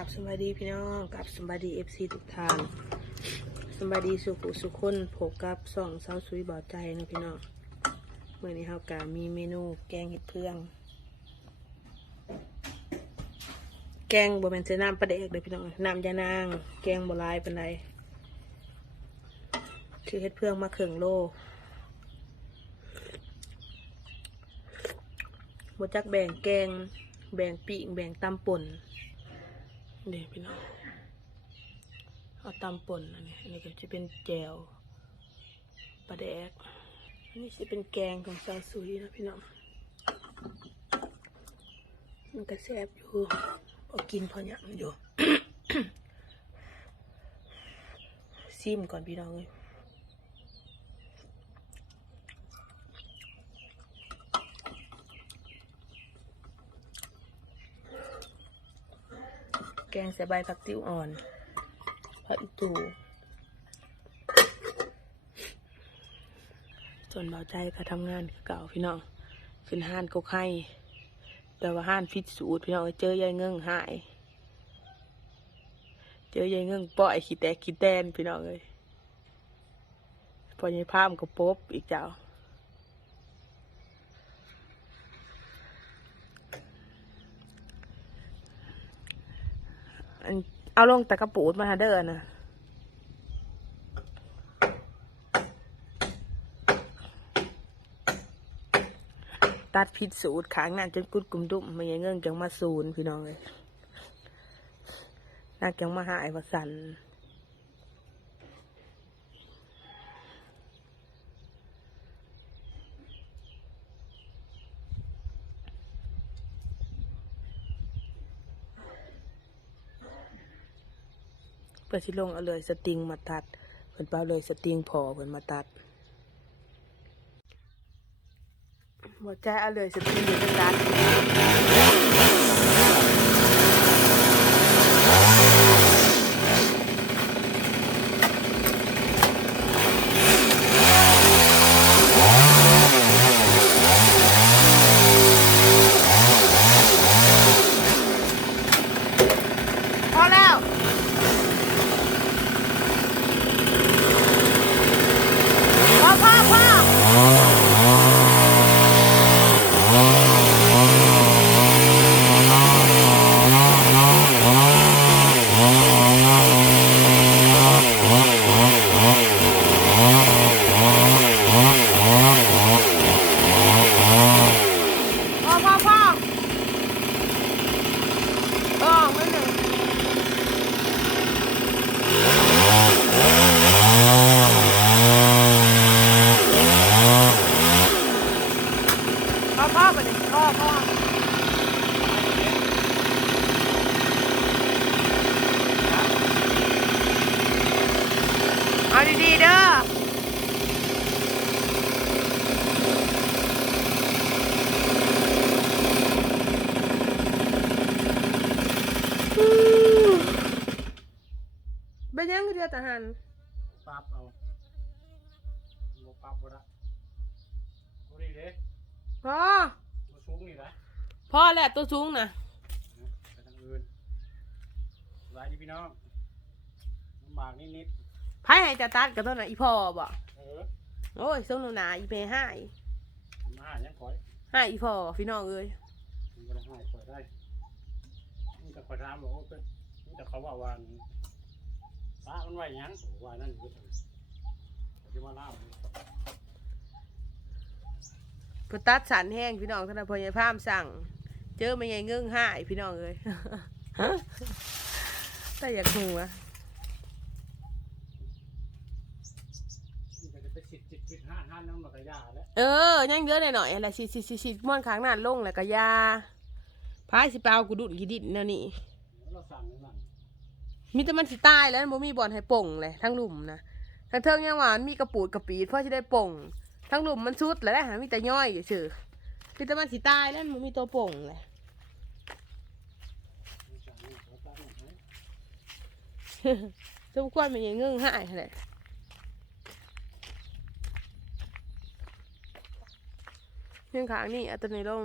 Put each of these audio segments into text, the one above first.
กับสวัสดีพี่น้องกับสวัสดีเอฟซีทุกท่านสวัสดีสุขุสุขคนพบกับสองสาวสุยบ่อใจนะพี่น้องเมื่อนี้เฮากามีเมนูแกงเห็ดเพื่อง แกงบ่เป็นเสน้ำปลาเด็กเลยพี่น้องน้ำยานาง แกงบ่หลายเป็นไรคือเห็ดเพื่องมาเข่งโลบจักแบ่งแกง แบ่งปีกแบ่งตำป่น เดี๋ยวพี่น้องเอาตำป่นอันนี้อันนี้ก็จะเป็นแจวปลาแดกอันนี้จะเป็นแกงของซาวสุยนะพี่น้องมันก็แซ่บอยู่เอกินพอหยันอยู่ซิมก่อนพี่น้องเลย กงใส่ใบผักติ้วอ่อนผักอีตูส่วนเบาใจก็ทำงานเก่าพี่น้องขึ้นห้านก็ไข่แต่ว่าห้านฟิตสูตรพี่น้องเอ้ยเจอยายเงิ่งหาย เจอยายเงิ่งปล่อยขี้แตกขี้แตนพี่น้องเลยพอยายพามก็ปบอีกเจ้า เอาลงแต่กระปูดมาหาเด้อนะตัดผิดสูตรขางนั่นจนกุดกุมดุมไม่ยังเงื่องจังมาศูนพี่น้องเลยนักจังมาหายประสัน เพื่อที่ลงเอาเลยสติงมาตัดเพิ่นเปล่าเลยสติงพอเพิ่นมาตัดหัวใจเอาเลยสติงอยู่เป็นตัด พอแล้ว พอพอพอพอพอพอเออไม่หนึ่ง พ่อพ่อมาดิพ่อพ่อเอาดีๆเด้อ เป็นยังเรือทหารปรับเอาบ่ปรับบ่ได้บ่ดีเด้พ่อบ่สูงนี่นะพ่อแหละตัวสูงนะไปทางอื่นสบายดีพี่น้องลำบากนิดไพ่ให้จะตัดกับตัวไหนะอีพ่อบ่ๆเออโอ้ยส่งหนูหนาอีเมให้ผมมาหายังขอยให้อีพ่อพี่น้องเอ้ยผมบ่ได้ให้ขอยได้นี่แต่ขอยถามบอกว่าเป็นนี่แต่เขาว่าว่า ป้ามันไว้หยังว่านั่นอยู่ซั่นสิมาเล่าพอตัดสันแห้งพี่น้องท่านนพอยายพามสั่ง เจอไม่ไงเงื่งหายพี่น้องเอ้ยแต่อยากหัวนี่ก็จะไปสิดสิดสิดห้าห้าน้ำมันก็ยาแล้วเออ ยังเยอะหน่อยๆอะไรสิสิสิสิม่วนค้างนานลงแล้วก็ยาพายสิเปเอากูดุดกีดิดแนวนี้ เราสั่งนั่น มีแต่มันสิตายแล้วบ่มีบอลให้ป่งเลยทั้งหลุมนะทั้งเทิงยังหวานมีกระปูดกระปีดเพราะจะได้ป่งทั้งหลุมมันชุดแล้วหามีแต่ย่อยเฉยๆมีแต่มันสิตายแล้วมันมีตัวป่งเลยสั่งนี่เขาตั้งไว้สมควรเป็นยังเงื่งหายเลยเงื่งขางนี่อัตโนลง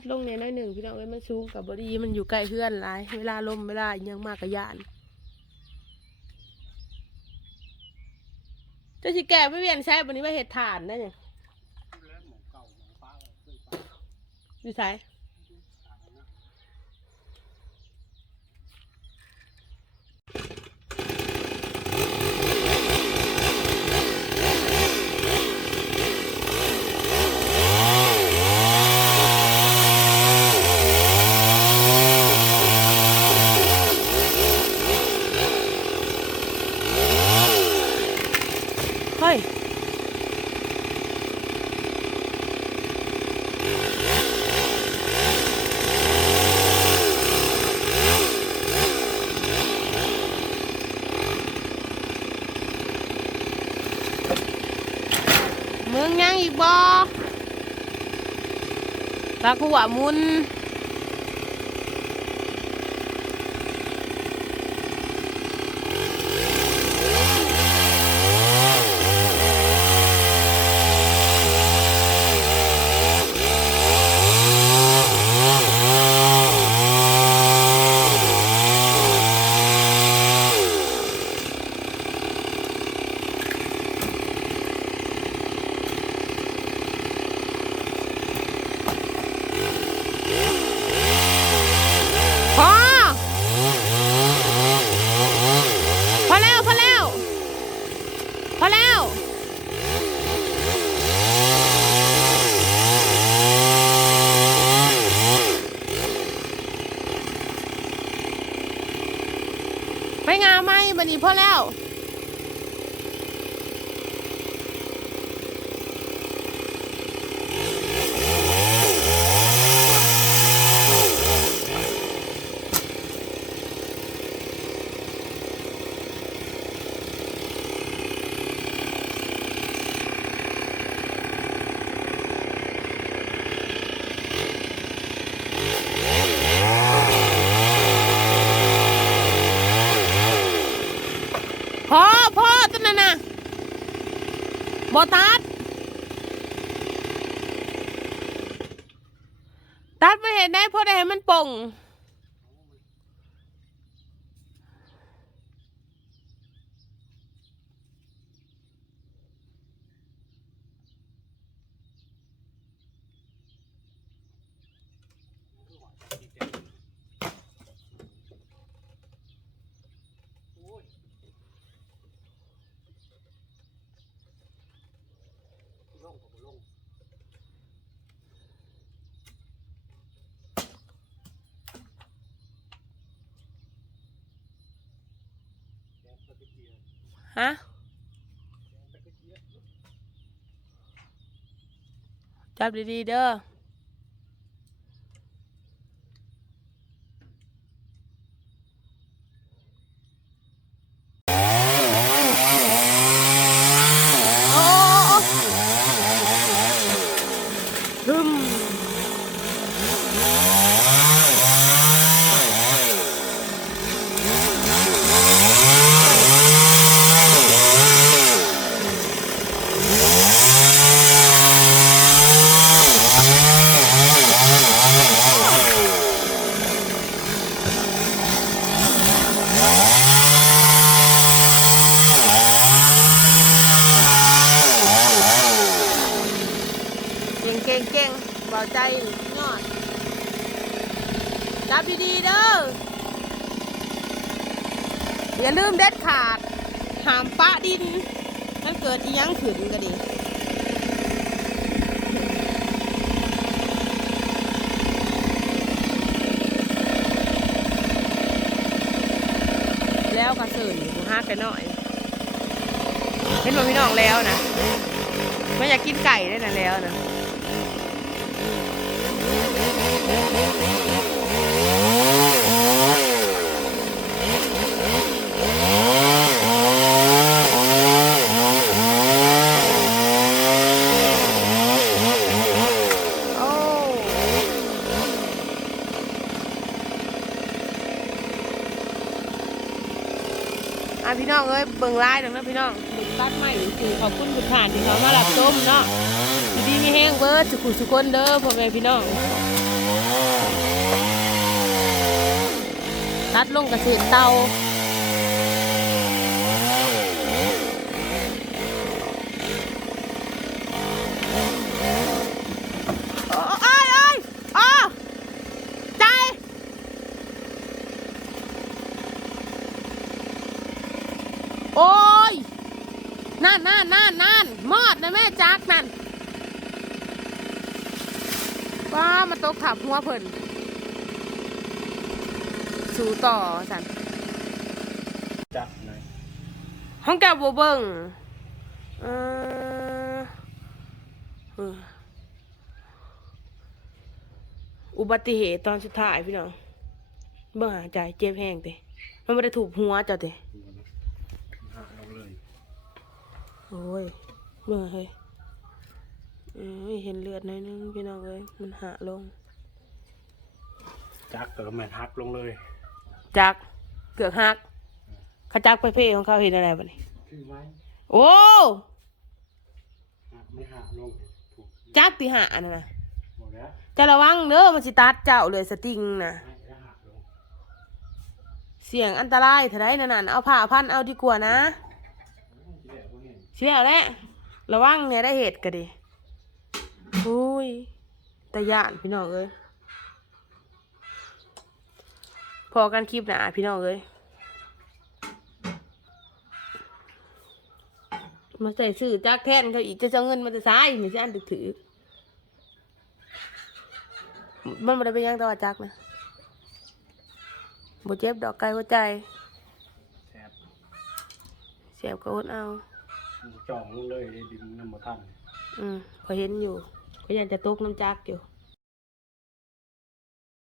ดลงในน้อยหนึ่งพี่น้องเอ้ยมันสูงกับบอดีมันอยู่ใกล้เพื่อนหลายเวลาลมเวลาอยังมากกะยานเจะสิแก่ไม่เวียนใช้วันนี้ว่าเห็ดถ่านนะเนี่ยแล้วหมองเองอยู่ใช้ เฮ้ยมึงยังอีกบ่ตาขัวมุน พอ พอแล้ว พอแล้ว พอแล้ว ไปงาไหม บันนี้พอแล้ว พอพอตัวนั้นนะบอ ตัด ตัดไม่เห็นได้เพราะได้ให้มันป่ง ลงกับบ่ลงฮะจับดีๆเด้อ โอ้ฮึมเก่งเก่งเก่งเบาใจยอด จับดีๆเด้อ อย่าลืมเด็ดขาด หามปะดิน มันเกิดอียังขึ้นก็ดีแล้วกระสืนอยู่ห้ากันหน่อยเห็นว่าพี่น้องแล้วนะไม่อยากกินไก่ได้นะแล้วนะะพี่น้องเอ้ยเบิ่งไล่ดังนะพี่น้องเบิ่งตัดหม่จริงขอบคุณผู้ผ่านที่เขามารับชมเนาะดีมีแห้งเบิร์ดสุขุสุคนเด้อพ่อแม่พี่น้องตัดลงกระสีเตา จักนั่นว้ามาตกขับหัวเพิ่นสู่ต่อสันจับหน่อยห้องแก้วบัวเบิงเออเอออุบัติเหตุตอนสุดท้ายพี่น้องเบิ่งหาใจเจ็บแห้งเตะมันไม่ได้ถูกหัวเจ้าเตะหาเราเลยโอ้ย เบิ่งเฮ้ยเอ้ยเห็นเลือดหน่อยนึงพี่น้องเอ้ยมันหะลง จักก็แม่นหักลงเลย จักเกือกหักเขาจักไปเพ่ของเขาเห็นอะไรบ้านี่คือไม้โอ้หักไม่หักลงถูกจักตีหาอันนั้นนะหมดแล้วจะระวังเด้อมันสิตัดเจ้าเลยสติงนะให้แล้วหักลงเสี่ยงอันตรายเท่าไรนั่นน่ะเอาผ้าพันเอาดีกว่านะที่แรกบ่เห็นเชื่อแล้ว ระวังเนี่ยได้เหตุกันดิอุ้ยตะยานพี่น้องเอ้ยพอกันคลิปหนะพี่น้องเอ้ยมาใส่สื่อจักแทนเขาอีกจะเอาเงินมาจะซ้ายไม่ใช่อันถือถือมันไม่ได้เป็นหยังแตัวาจักนะบ่เจ็บดอกไก่หัวใจแทบเสียบก็อดเอา จ่องลงเลยได้ดึงน้ำมาทันอืมพอเห็นอยู่ ก็อยากจะตกน้ำจักอยู่